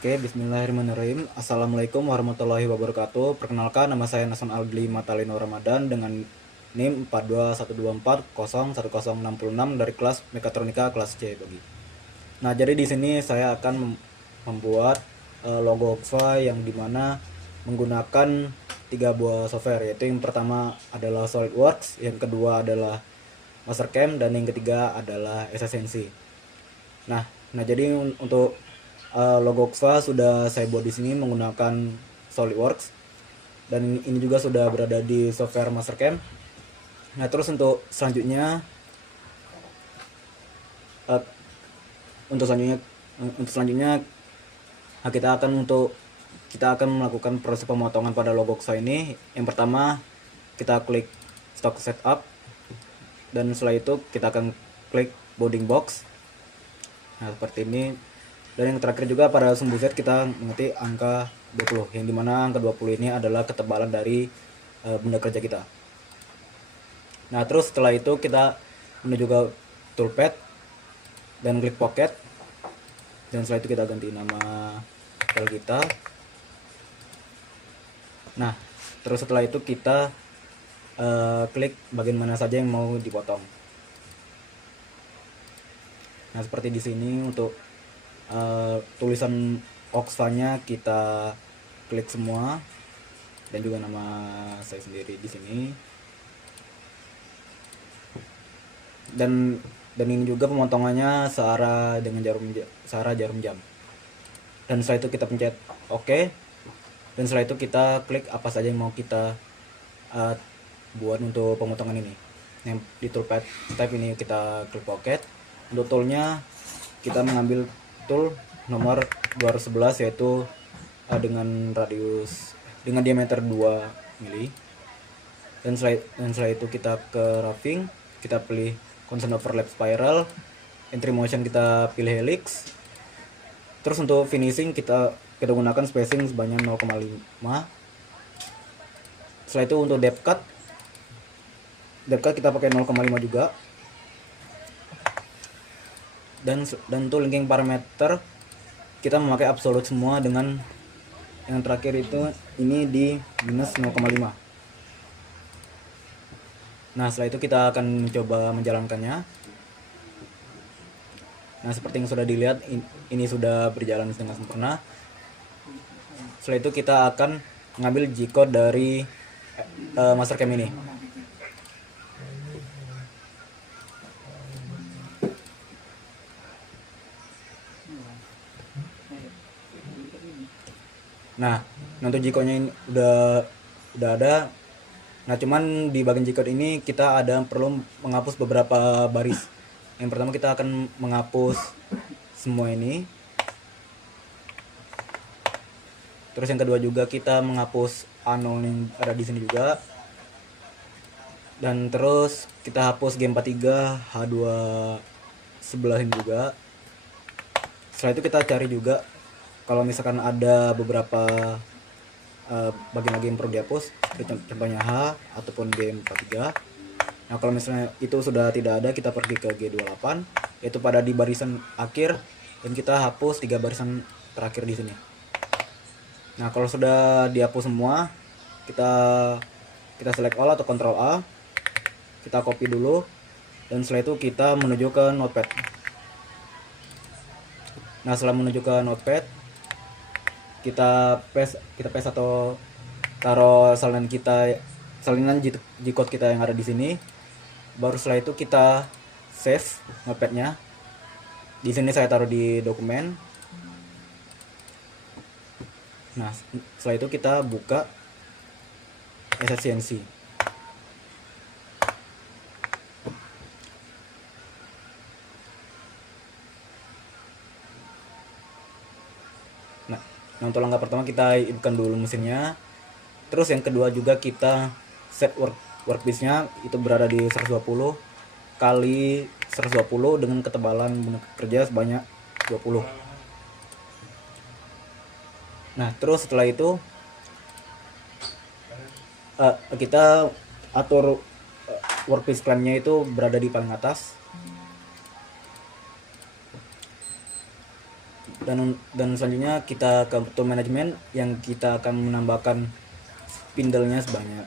Oke, bismillahirrahmanirrahim. Assalamualaikum warahmatullahi wabarakatuh. Perkenalkan, nama saya Nason Aldli Matalino Ramadan dengan NIM 42124011066 dari kelas Mekatronika kelas C bagi. Nah, jadi di sini saya akan membuat logo Oxfa yang dimana menggunakan tiga buah software, yaitu yang pertama adalah SolidWorks, yang kedua adalah Mastercam, dan yang ketiga adalah Essence. Nah, jadi untuk logo Oxfa sudah saya buat di sini menggunakan SolidWorks, dan ini juga sudah berada di software Mastercam. Nah, terus uh, untuk selanjutnya untuk selanjutnya kita akan melakukan proses pemotongan pada logo Oxfa ini. Yang pertama, kita klik stock setup, dan setelah itu kita akan klik bounding box. Nah, seperti ini. Dan yang terakhir juga pada sumbu Z kita mengetik angka 20, yang dimana angka 20 ini adalah ketebalan dari benda kerja kita. Nah, terus setelah itu kita menuju ke toolpad dan klik pocket, dan setelah itu kita ganti nama file kita. Nah, terus setelah itu kita klik bagian mana saja yang mau dipotong. Nah, seperti di sini untuk tulisan Oxfa-nya kita klik semua, dan juga nama saya sendiri di sini. Dan ini juga pemotongannya searah jarum jam. Dan setelah itu kita pencet OK. Dan setelah itu kita klik apa saja yang mau kita buat untuk pemotongan ini. Yang di toolpad type ini kita klik pocket. Untuk toolnya kita mengambil tool nomor 211, yaitu dengan diameter 2 mili. Dan setelah itu kita ke roughing, kita pilih constant overlap spiral, entry motion kita pilih helix. Terus untuk finishing kita gunakan spacing sebanyak 0,5. Setelah itu untuk depth cut kita pakai 0,5 juga. Dan untuk linking parameter kita memakai absolute semua, dengan yang terakhir itu ini di minus 0,5. Nah, setelah itu kita akan mencoba menjalankannya. Nah, seperti yang sudah dilihat, ini sudah berjalan dengan sempurna. Setelah itu kita akan mengambil G-code dari Mastercam ini. Nah, untuk G-code-nya ini udah ada. Nah, cuman di bagian G-code ini kita perlu menghapus beberapa baris. Yang pertama kita akan menghapus semua ini. Terus yang kedua juga kita menghapus A0 yang ada di sini juga. Dan terus kita hapus G43 H2 sebelah ini juga. Setelah itu kita cari juga kalau misalkan ada beberapa bagian lagi yang perlu dihapus, contohnya H ataupun G43. Nah, kalau misalnya itu sudah tidak ada, kita pergi ke G28, yaitu pada di barisan akhir, dan kita hapus 3 barisan terakhir di sini. Nah, kalau sudah dihapus semua, kita select all atau Ctrl A, kita copy dulu, dan setelah itu kita menuju ke notepad. Nah, setelah menuju ke notepad, kita paste atau taruh salinan G-code kita yang ada di sini. Baru setelah itu kita save notepadnya. Di sini saya taruh di dokumen. Nah, setelah itu kita buka Essence. Nah, untuk langkah pertama kita hidupkan dulu mesinnya. Terus yang kedua juga kita set workpiece-nya itu berada di 120 kali 120 dengan ketebalan benda kerja sebanyak 20. Nah, terus setelah itu kita atur workpiece clamp-nya itu berada di paling atas. dan selanjutnya kita ke tool management yang kita akan menambahkan spindle-nya sebanyak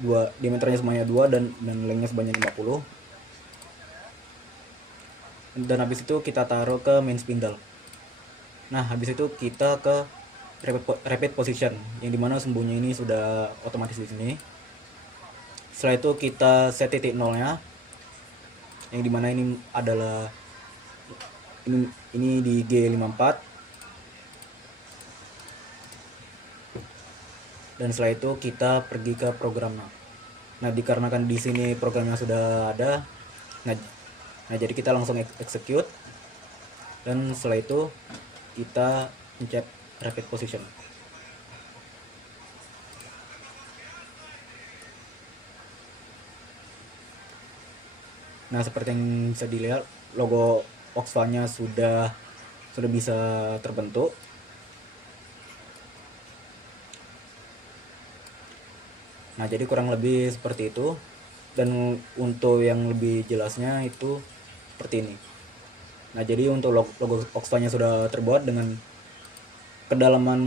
2, diameternya sebanyak 2 dan lengthnya sebanyak 50. Dan habis itu kita taruh ke main spindle. Nah, habis itu kita ke repeat position yang dimana sembunyi ini sudah otomatis di sini. Setelah itu kita set titik nolnya yang dimana ini adalah ini di G54. Dan setelah itu kita pergi ke programnya. Nah, dikarenakan di sini programnya sudah ada, nah jadi kita langsung execute. Dan setelah itu kita pencet repeat position. Nah, seperti yang bisa dilihat, logo Oxfam-nya sudah bisa terbentuk. Nah, jadi kurang lebih seperti itu. Dan untuk yang lebih jelasnya itu seperti ini. Nah, jadi untuk logo Oxfam-nya sudah terbuat dengan kedalaman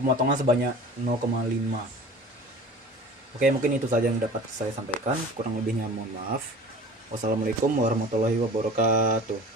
pemotongan sebanyak 0,5. Oke, mungkin itu saja yang dapat saya sampaikan. Kurang lebihnya mohon maaf. Wassalamualaikum warahmatullahi wabarakatuh.